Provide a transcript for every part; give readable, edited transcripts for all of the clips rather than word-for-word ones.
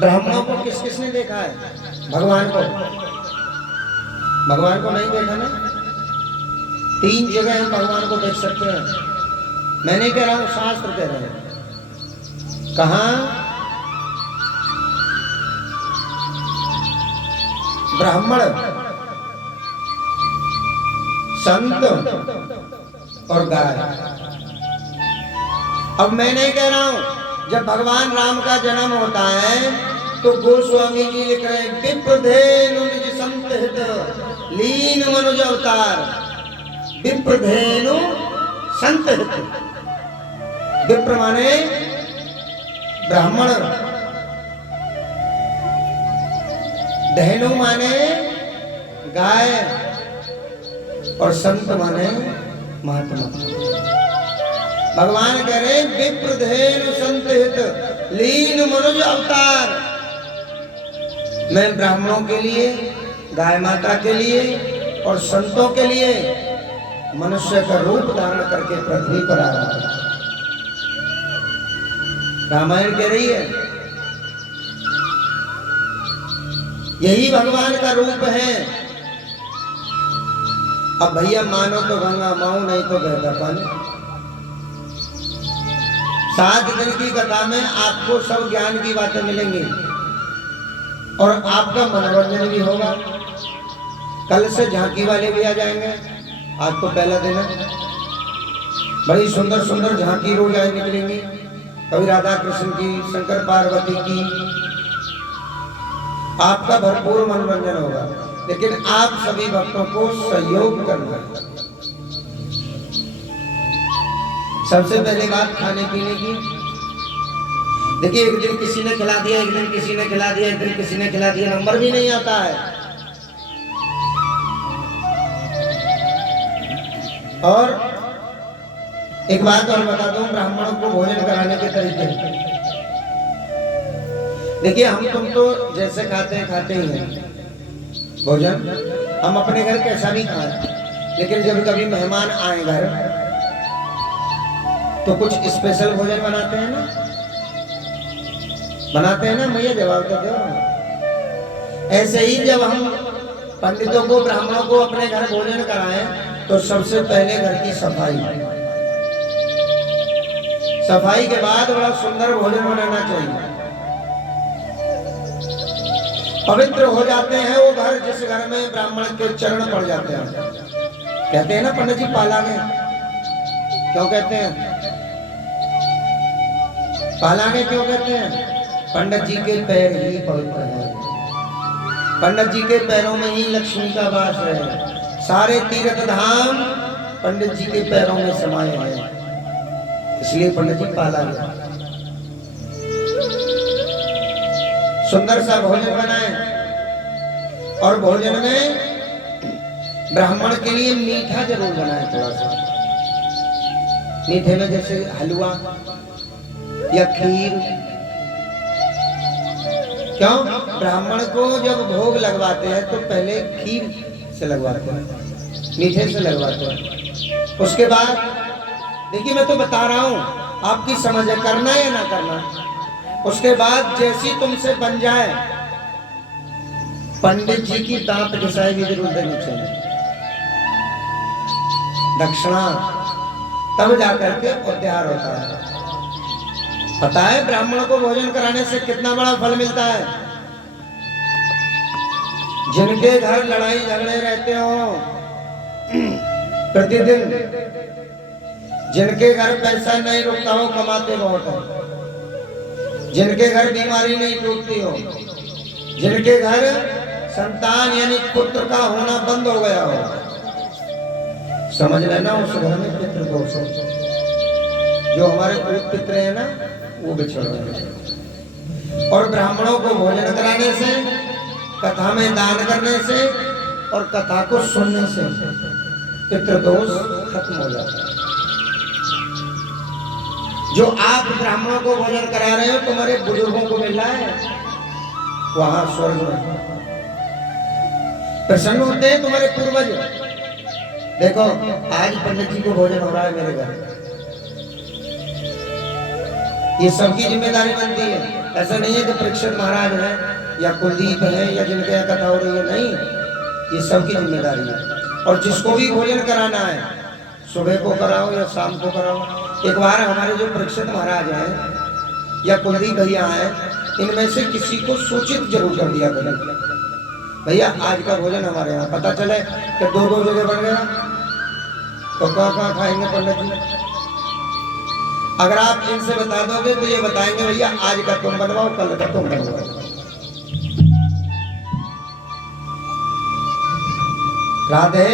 ब्राह्मणों को किस किसने देखा है? भगवान को। भगवान को नहीं देखा ना? 3 जगह हम भगवान को देख सकते हैं। मैं नहीं कह रहा हूं, शास्त्र कह रहे हैं। कहां? ब्राह्मण, संत और गाय। अब मैं नहीं कह रहा हूं, जब भगवान राम का जन्म होता है तो गोस्वामी जी लिख रहे हैं विप्रधेनु निज संत हित लीन मनुज अवतार। विप्रधेनु संत हित। विप्र माने ब्राह्मण, धेनु माने गाय और संत माने महात्मा। भगवान कह रहे विप्रधेनु संत हित लीन मनुज अवतार। मैं ब्राह्मणों के लिए, गाय माता के लिए और संतों के लिए मनुष्य का रूप धारण करके पृथ्वी पर आ रहा है। रामायण कह रही है यही भगवान का रूप है। अब भैया मानो तो गंगा माऊ, नहीं तो बहता पानी। 7 दिन की कथा में आपको सब ज्ञान की बातें मिलेंगी और आपका मनोरंजन भी होगा। कल से झांकी वाले भी आ जाएंगे। आज तो पहला दिन है। बड़ी सुंदर सुंदर झांकी रोज आज निकलेंगी। कभी राधा कृष्ण की, शंकर पार्वती की। आपका भरपूर मनोरंजन होगा, लेकिन आप सभी भक्तों को सहयोग करना है। सबसे पहले बात खाने पीने की। देखिए, एक दिन किसी ने खिला दिया, एक दिन किसी ने खिला दिया, एक दिन किसी ने खिला दिया, नंबर भी नहीं आता है। और एक बात और बता दूं, ब्राह्मणों को भोजन कराने के तरीके। देखिए, हम तुम तो जैसे खाते हैं खाते ही हैं भोजन। हम अपने घर कैसा भी खाएं, लेकिन जब कभी मेहमान आए घर तो कुछ स्पेशल भोजन बनाते हैं ना। बनाते हैं ना भैया, जवाब तो दो। ऐसे ही जब हम पंडितों को, ब्राह्मणों को अपने घर भोजन कराएं तो सबसे पहले घर की सफाई। सफाई के बाद बड़ा सुंदर भोजन बनाना चाहिए। पवित्र हो जाते हैं वो घर जिस घर में ब्राह्मण के चरण पड़ जाते हैं। कहते हैं ना पंडित जी पाला में, क्यों कहते हैं पाला में? क्यों कहते हैं? पंडित जी के पैर ही पवित्र हैं। पंडित जी के पैरों में ही लक्ष्मी का वास है। सारे तीर्थ धाम पंडित जी के पैरों में समाये हैं, इसलिए पंडित जी पाला गया। सुंदर सा भोजन बनाएं और भोजन में ब्राह्मण के लिए मीठा जरूर बनाएं। थोड़ा सा मीठे में जैसे हलवा या खीर। क्यों? ब्राह्मण को जब भोग लगवाते हैं तो पहले खीर से लगवाते हैं, मीठे से लगवाते हैं। उसके बाद देखिए, मैं तो बता रहा हूं, आपकी समझ है, करना या ना करना। उसके बाद जैसी तुमसे बन जाए, पंडित जी की दांत घिसाई भी जरूर देनी चाहिए, दक्षिणा, तब जाकर के उद्धार होता है। पता है ब्राह्मण को भोजन कराने से कितना बड़ा फल मिलता है? जिनके घर लड़ाई झगड़े रहते हो प्रतिदिन, जिनके घर पैसा नहीं रुकता हो, कमाते बहुत है, जिनके घर बीमारी नहीं टूटती हो, जिनके घर संतान यानी पुत्र का होना बंद हो गया हो, समझ लेना उस घर में पितृ दोष है। जो हमारे पूर्व पितृ है ना, वो बिछड़ गए। और ब्राह्मणों को भोजन कराने से, कथा में दान करने से और कथा को सुनने से पितृदोष खत्म हो जाता है। जो आप ब्राह्मणों को भोजन करा रहे हो, तुम्हारे बुजुर्गों को मिल रहा है वहां स्वर्ग में। प्रसन्न होते हैं तुम्हारे पूर्वज। देखो, आज पंडित जी को भोजन हो रहा है मेरे घर, ये सबकी जिम्मेदारी बनती है। ऐसा नहीं है कि परीक्षित महाराज है या कुलदीप है या जिनके यहाँ कथा हो रही है, नहीं, ये सबकी जिम्मेदारी है। और जिसको भी भोजन कराना है, सुबह को कराओ या शाम को कराओ। एक बार हमारे जो परीक्षित महाराज हैं या कुलदीप भैया हैं, इनमें से किसी को सूचित जरूर कर दिया करें, भैया आज का भोजन हमारे यहाँ। पता चले कि दो दो जगह बन गया तो कहाँ खाएंगे पंडित जी। अगर आप इनसे बता दोगे तो ये बताएंगे भैया आज का तुम बनवाओ, कल का तुम बनवाओ। राधे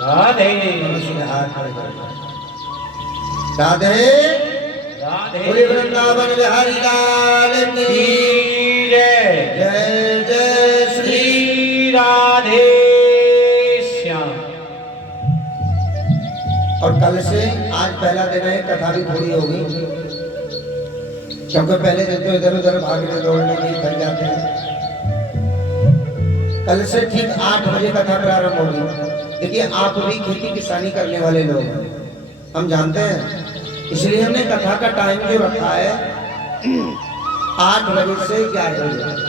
राधे राधे राधे वृंदावन बिहारी लाल की जय। जय जय श्री राधे श्याम। और कल से आज पहला दिन है, कथा भी पूरी होगी, क्योंकि पहले दिन तो इधर उधर भागने दौड़ने में थक जाते हैं। कल से ठीक 8 बजे कथा प्रारंभ होगी। देखिए आप भी खेती किसानी करने वाले लोग हैं, हम जानते हैं, इसलिए हमने कथा का टाइम जो रखा है 8 बजे से 11 बजे।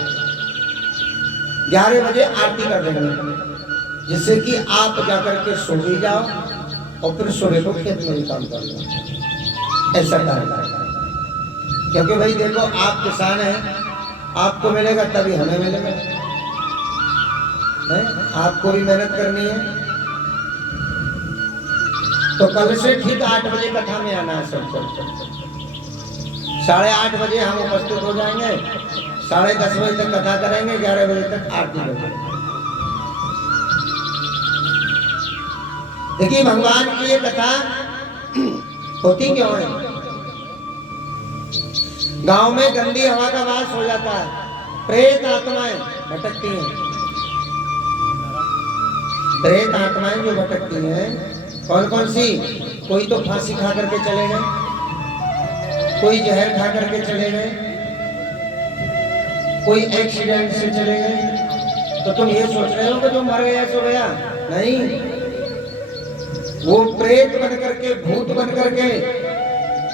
11 बजे आरती कर देंगे, जिससे कि आप जाकर के सो भी जाओ और फिर सुबह को खेत में भी काम कर लो। ऐसा करना, क्योंकि भाई देखो आप किसान हैं, आपको मिलेगा तभी हमें मिलेगा, है? आपको भी मेहनत करनी है। तो कल से ठीक 8 बजे कथा में आना है सब। 8:30 बजे हम उपस्थित हो जाएंगे, 10:30 बजे तक कथा करेंगे, 11 बजे तक आरती करेंगे। देखिए भगवान की ये कथा होती क्यों है? गांव में गंदी हवा का वास हो जाता है, प्रेत आत्माएं भटकती हैं। प्रेत आत्माएं जो भटकती हैं, कौन कौन सी? कोई तो फांसी खा करके चले गए, कोई जहर खा करके चले गए, कोई एक्सीडेंट से चले गए। तो तुम ये सोच रहे हो कि तुम मर गया सो गया? नहीं, वो प्रेत बन करके, भूत बन करके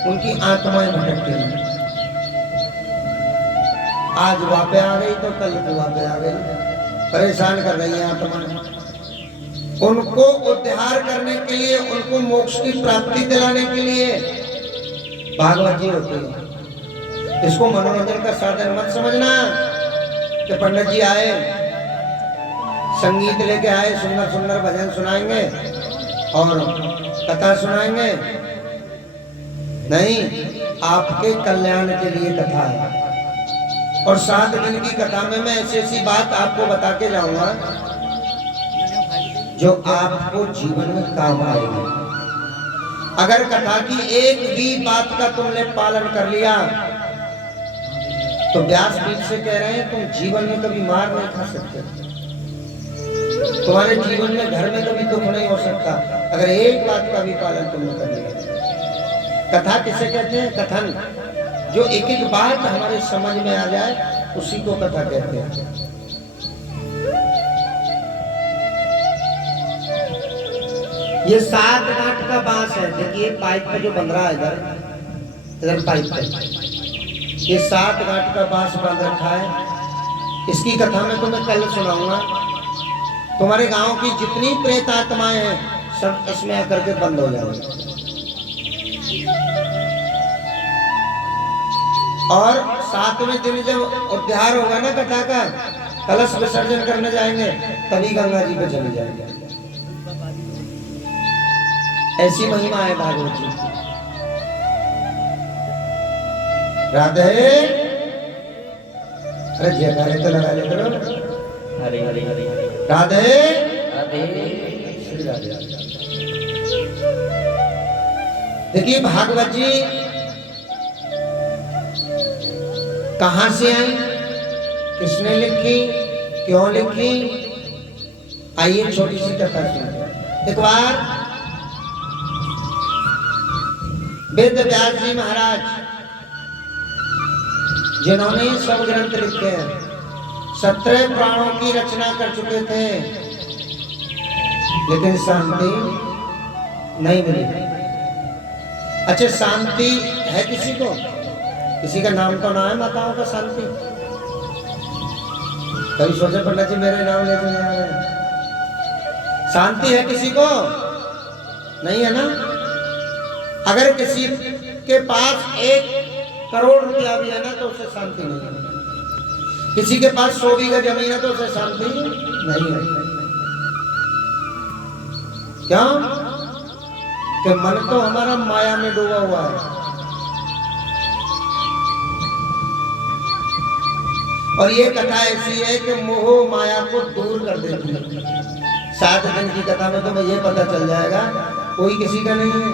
उनकी आत्माएं भटकती हैं। आज वापे आ गई तो कल को वापे आ गई, परेशान कर रही है आत्माएं। उनको उद्धार करने के लिए, उनको मोक्ष की प्राप्ति दिलाने के लिए भागवत जी होती है। इसको मनोरंजन का साधन मत समझना कि पंडित जी आए, संगीत लेके आए, सुंदर सुंदर भजन सुनाएंगे और कथा सुनाएंगे। नहीं, आपके कल्याण के लिए कथा है। और 7 दिन की कथा में मैं ऐसी ऐसी बात आपको बता के जाऊंगा जो आपको जीवन में काम आएगी। अगर कथा की एक भी बात का तुमने पालन कर लिया तो व्यास पीठ से कह रहे हैं तुम जीवन में कभी मार नहीं खा सकते, तुम्हारे जीवन में घर में कभी दुख नहीं हो सकता, अगर एक बात का भी पालन तुमने कर लिया। कथा किसे कहते हैं? कथन। जो एक एक बात हमारे समझ में आ जाए उसी को कथा कहते हैं। ये 7 गांठ का बांस है। देखिए पाइप पे जो बंध रहा है, इधर पाइप पे ये 7 गांठ का बांस बांध रखा है। इसकी कथा में तुम्हें कल सुनाऊंगा। तुम्हारे गांव की जितनी प्रेत आत्माएं हैं सब इसमें आकर के बंद हो जाएंगे। और 7वें दिन जब उद्धार होगा ना कथा का, कलश विसर्जन करने जाएंगे, तभी गंगा जी पे चले जाएंगे। ऐसी महिमा है भागवत जी की। राधे, अरे जयकारे तो लगा ले करो। हरे हरे हरे राधे राधे श्री राधे। देखिए भागवत जी कहां से आई, किसने लिखी, क्यों लिखी, आइए छोटी सी कथा सुनते। एक बार वेद व्यास जी महाराज, जिन्होंने सब ग्रंथ लिखे हैं, 17 प्राणों की रचना कर चुके थे, लेकिन शांति नहीं मिली। अच्छा शांति है किसी को? किसी का नाम तो ना है माताओं का शांति? कभी सोचे पंडित जी मेरे नाम लेते नहीं आ रहे? शांति है किसी को? नहीं है ना। अगर किसी के पास 1 करोड़ रुपया भी है ना तो उसे शांति नहीं है। किसी के पास 100 बीघा जमीन है तो उसे शांति नहीं है। क्यों? कि मन तो हमारा माया में डूबा हुआ है। और ये कथा ऐसी है कि मोह माया को दूर कर देती है। 7 दिन की कथा में तो ये पता चल जाएगा कोई किसी का नहीं है।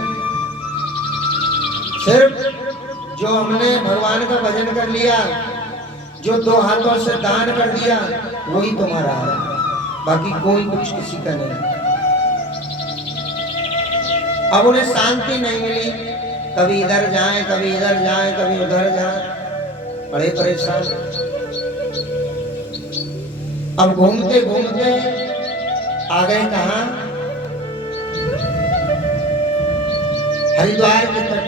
सिर्फ जो हमने भगवान का भजन कर लिया, जो 2 हाथों से दान कर दिया, वही तुम्हारा है। बाकी कोई कुछ किसी का नहीं है। अब उन्हें शांति नहीं मिली, कभी इधर जाएं, कभी इधर जाएं, कभी उधर जाएं, बड़े परेशान। अब घूमते घूमते आ गए कहां? हरिद्वार के तट।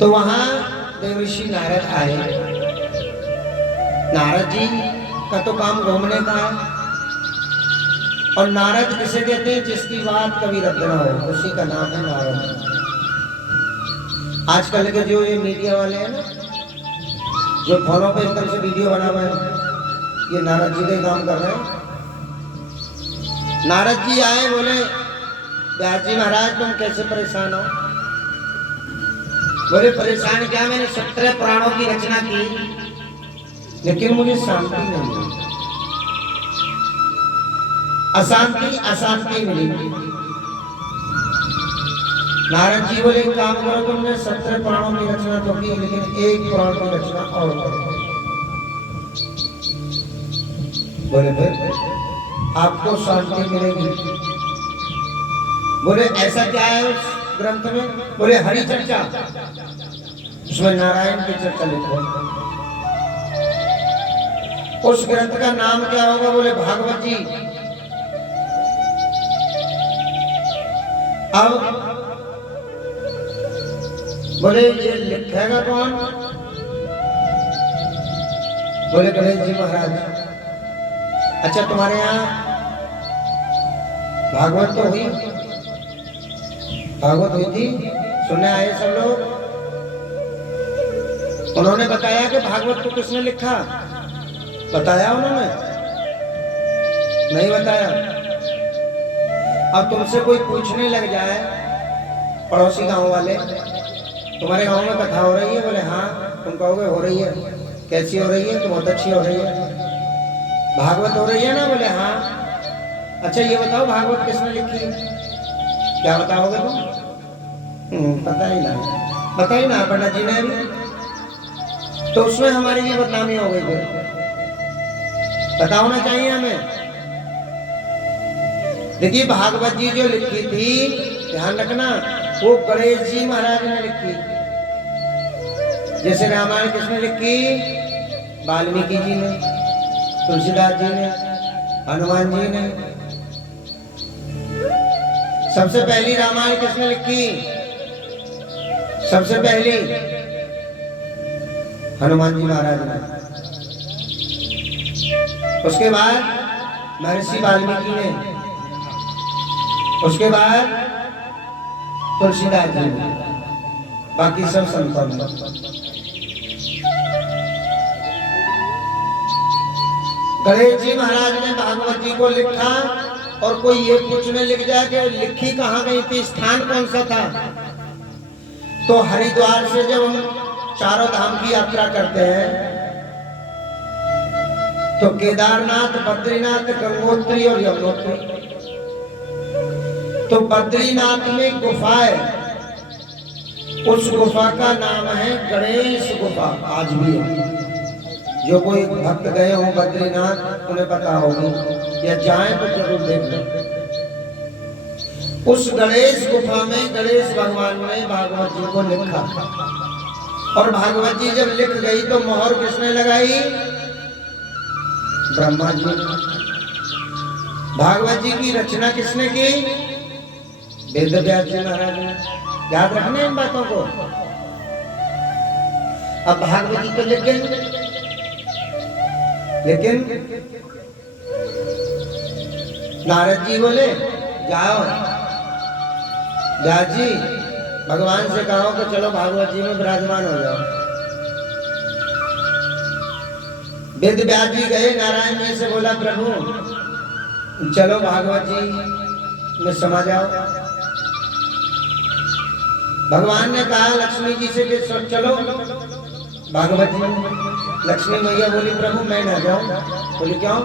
तो वहां देवर्षि नारद आए। नारद जी का तो काम घूमने का है। और नारद किसे कहते हैं? जिसकी बात कभी रद्द ना हो, उसी का नाम है नारद। आजकल के जो ये मीडिया वाले हैं ना, जो फोनों पे एकदम से वीडियो बना हुआ है, ये नारद जी के काम कर रहे हैं। नारद जी आए, बोले व्यास जी महाराज तुम कैसे परेशान हो? बोले परेशान क्या, मैंने 17 पुराणों की रचना की, लेकिन मुझे शांति नहीं मिली। अशांति अशांति मिली। नारद जी बोले एक काम करो, तुमने 17 पुराणों की रचना तो की, लेकिन एक पुराण की रचना और करो। बोले फिर आपको शांति मिलेगी। बोले ऐसा क्या है उस ग्रंथ में? बोले हरि चर्चा, उसमें नारायण की चर्चा लिखो। उस ग्रंथ का नाम क्या होगा? बोले भागवत जी। अब बोले ये लिखेगा कौन? बोले गणेश जी महाराज। अच्छा तुम्हारे यहाँ भागवत तो हुई? भागवत हुई थी, सुनने आए सब लोग। उन्होंने बताया कि भागवत को किसने लिखा? बताया उन्होंने? नहीं बताया। अब तुमसे कोई पूछने लग जाए, पड़ोसी गांव वाले, तुम्हारे गांव में कथा हो रही है? बोले हाँ। तुम कहोगे हो रही है। कैसी हो रही है? तो बहुत अच्छी हो रही है। भागवत हो रही है ना? बोले हाँ। अच्छा ये बताओ भागवत किसने लिखी? क्या बताओगे तुम? पता ही ना। पता ही ना पंडित जी ने भी। तो उसमें हमारी ये बदनामी हो गई। फिर बताना चाहिए हमें। देखिए भागवत जी जो लिखी थी, ध्यान रखना, वो गणेश जी महाराज ने लिखी। जैसे रामायण किसने लिखी? वाल्मीकि जी ने, तुलसीदास जी ने, हनुमान जी ने। सबसे पहली रामायण किसने लिखी? सबसे पहली हनुमान जी महाराज ने। उसके बाद महर्षि वाल्मीकि ने। उसके बाद तुलसीदास जी ने। बाकी सब संतों ने। गणेश जी महाराज ने भागवत जी को लिखा। और कोई ये पूछने लिख जाए कि लिखी कहाँ गई थी, स्थान कौन सा था? तो हरिद्वार से जब हम चारों धाम की यात्रा करते हैं तो केदारनाथ, बद्रीनाथ, गंगोत्री और यमुनोत्री। तो बद्रीनाथ में गुफा है, उस गुफा का नाम है गणेश गुफा। आज भी है। जो कोई भक्त गए हो बद्रीनाथ उन्हें पता होगी, या जाएं तो जरूर देख लें। उस गणेश गुफा में गणेश भगवान ने भागवत जी को लिखा। और भागवत जी जब लिख गई तो मोहर किसने लगाई? ब्रह्मा जी ने। भागवत जी की रचना किसने की? वेद व्यास जी महाराज ने। याद रखना इन बातों को। अब भागवत जी तो लिख गए, लेकिन नारद जी बोले जाओ व्यास जी, भगवान से कहो कि चलो भागवत जी में विराजमान हो जाओ। वेद व्यास जी गए, नारायण जी से बोला प्रभु चलो भागवत जी में समा जाओ। भगवान ने कहा लक्ष्मी जी से कि चलो भागवत जी में। लक्ष्मी मैया बोली प्रभु मैं न जाऊं। बोली क्यों?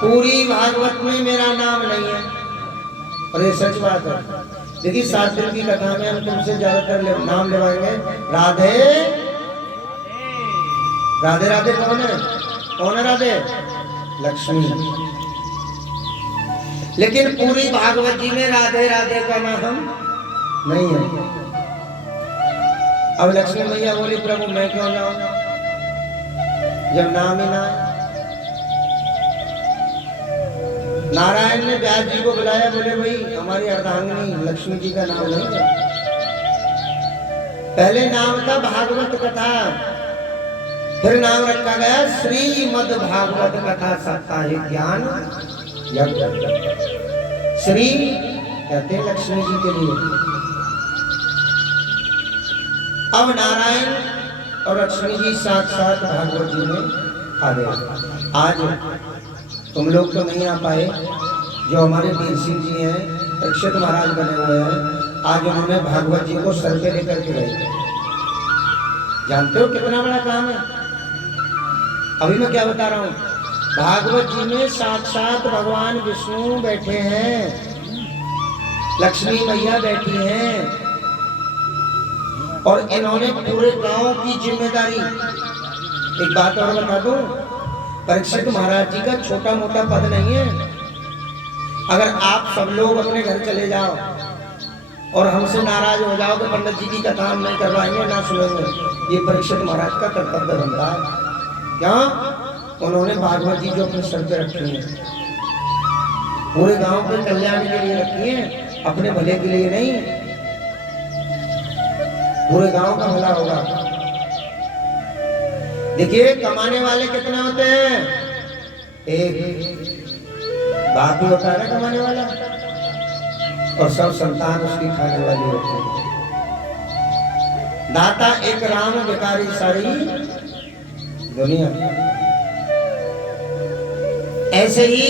पूरी भागवत में मेरा नाम नहीं है। और ये सच बात है। देखिए 7 दिन की कथा में हम तुमसे ज्यादातर नाम लेवाएंगे राधे राधे राधे। कौन है? कौन है राधे? लक्ष्मी। लेकिन पूरी भागवत जी में राधे राधे का नाम नहीं है। अब लक्ष्मी मैया बोली प्रभु मैं क्यों जाऊं जब नाम ही ना है। नारायण ने व्यास जी को बुलाया, बोले भाई हमारी अर्धांगिनी लक्ष्मी जी का नाम नहीं है। पहले नाम था भागवत कथा, फिर नाम रखा गया श्रीमद् भागवत कथा साप्ताहिक ज्ञान यज्ञ। श्री कहते हैं लक्ष्मी जी के लिए। अब नारायण और लक्ष्मी जी साथ साथ भागवत जी में आ गए। आज तुम लोग तो नहीं आ पाए, जो हमारे वीर सिंह जी हैं, परीक्षित महाराज बने हुए हैं, आज उन्होंने भागवत जी को सर पे लेकर के गए। जानते हो कितना बड़ा काम है? अभी मैं क्या बता रहा हूँ, भागवत जी में साक्षात भगवान विष्णु बैठे हैं, लक्ष्मी मैया बैठी हैं, और इन्होंने पूरे गांव की जिम्मेदारी। एक बात और बता दूं, परीक्षित महाराज जी का छोटा मोटा पद नहीं है। अगर आप सब लोग अपने घर चले जाओ और हमसे नाराज हो जाओ कि पंडित जी की कथा हम नहीं करवाएंगे, ना सुनेंगे, ये परीक्षित महाराज का कर्तव्य बनता है। क्या? उन्होंने भागवत जी जो अपने सर पे रखी है, पूरे गांव के कल्याण के लिए रखी है, अपने भले के लिए नहीं। पूरे गांव का भला होगा। देखिए कमाने वाले कितने होते हैं? एक बाप ही होता है ना कमाने वाला, और सब संतान उसकी खाने वाली होती है। दाता एक राम भिखारी सारी दुनिया। ऐसे ही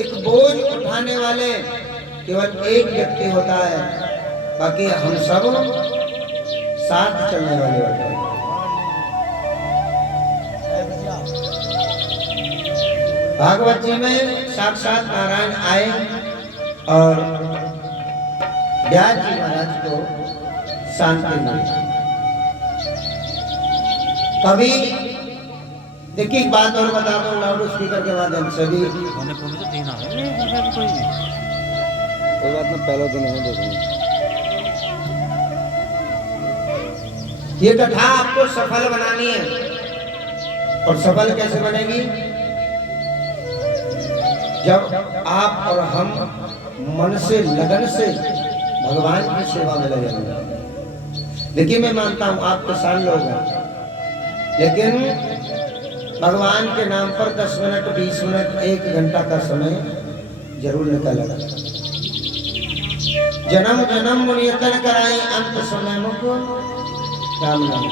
एक बोझ उठाने वाले केवल एक व्यक्ति होता है, बाकी हम सब साथ चलने वाले होते हैं। भागवत जी में साक्षात नारायण आए और व्यास जी महाराज को शांति मिली। कभी देखिए एक बात और बता दो लाउड स्पीकर के माध्यम से भी। कोई बात ना, पहला दिन है देखो। ये कथा आपको सफल बनानी है, और सफल कैसे बनेगी? जब आप और हम मन से लगन से भगवान की सेवा में लगेंगे। देखिए मैं मानता हूं आप किसान लोग हैं, लेकिन भगवान के नाम पर 10 मिनट 20 मिनट 1 घंटा का समय जरूर निकालेगा। जन्म जन्म मुनियतन कराए अंत समय मुख राम नाम।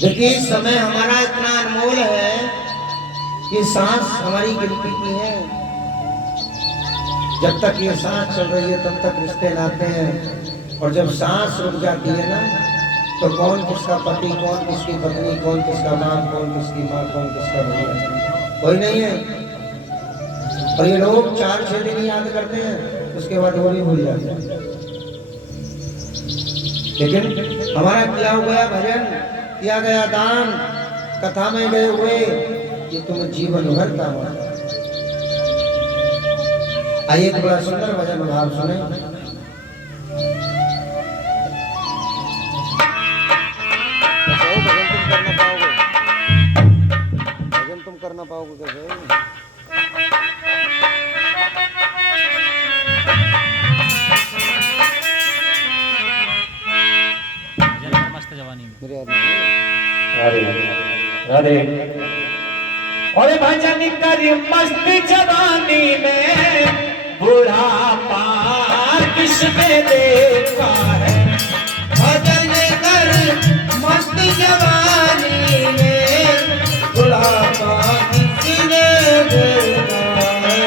देखिए समय हमारा इतना अनमोल है कि सांस हमारी गिनती की है। जब तक ये सांस चल रही है तब तक रिश्ते नाते हैं, और जब सांस रुक जाती है ना, तो कौन किसका पति, कौन किसकी पत्नी, कौन किसका बाप, कौन किसकी माँ, कौन किसका भैया, कोई नहीं है। और ये लोग 4-6 दिन याद करते हैं, उसके बाद वो भी भूल जाते हैं। लेकिन हमारा किया हुआ भजन, किया गया दान, कथा में गए हुए, ये तुम्हें जीवन भर काम आता है। आइए एक बड़ा सुंदर भजन भाव सुने। भजन तुम करना पाओगे कैसे? अरे और भजन कर मस्त जवानी में बुढ़ापा किसने देखा है। भजन कर मस्त जवानी में बुढ़ापा किसने देखा है।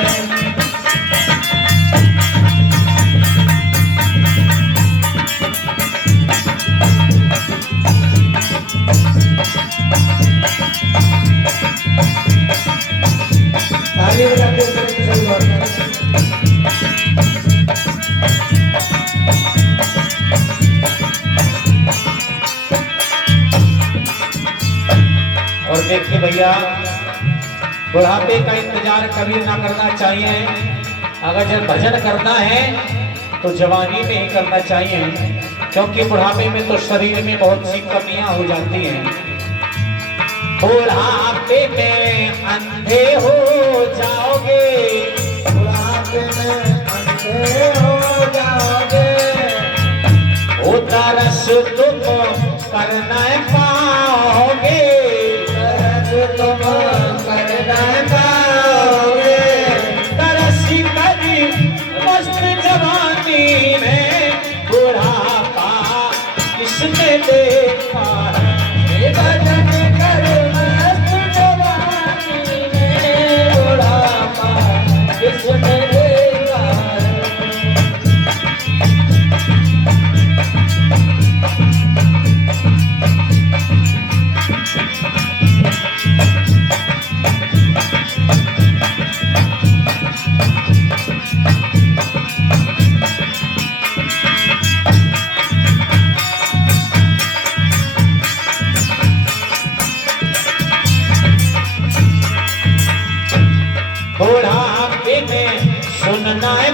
ताली बजाते हुए सही बात है। और देखिए भैया, बुढ़ापे का इंतजार कभी ना करना चाहिए। अगर जब भजन करना है तो जवानी में ही करना चाहिए, क्योंकि बुढ़ापे में तो शरीर में बहुत सी कमियां हो जाती हैं। बुढ़ापे में अंधे हो जाओगे, बुढ़ापे में अंधे हो जाओगे, वो तरस तुम कर न पाओगे, तरस तुम कर न पाओगे। तरस करी मस्त जवानी में बुढ़ापा किसने देखा है। भजन कर मस्त जवानी में बुढ़ापा किसने देखा है। बुढ़ापे में सुनना है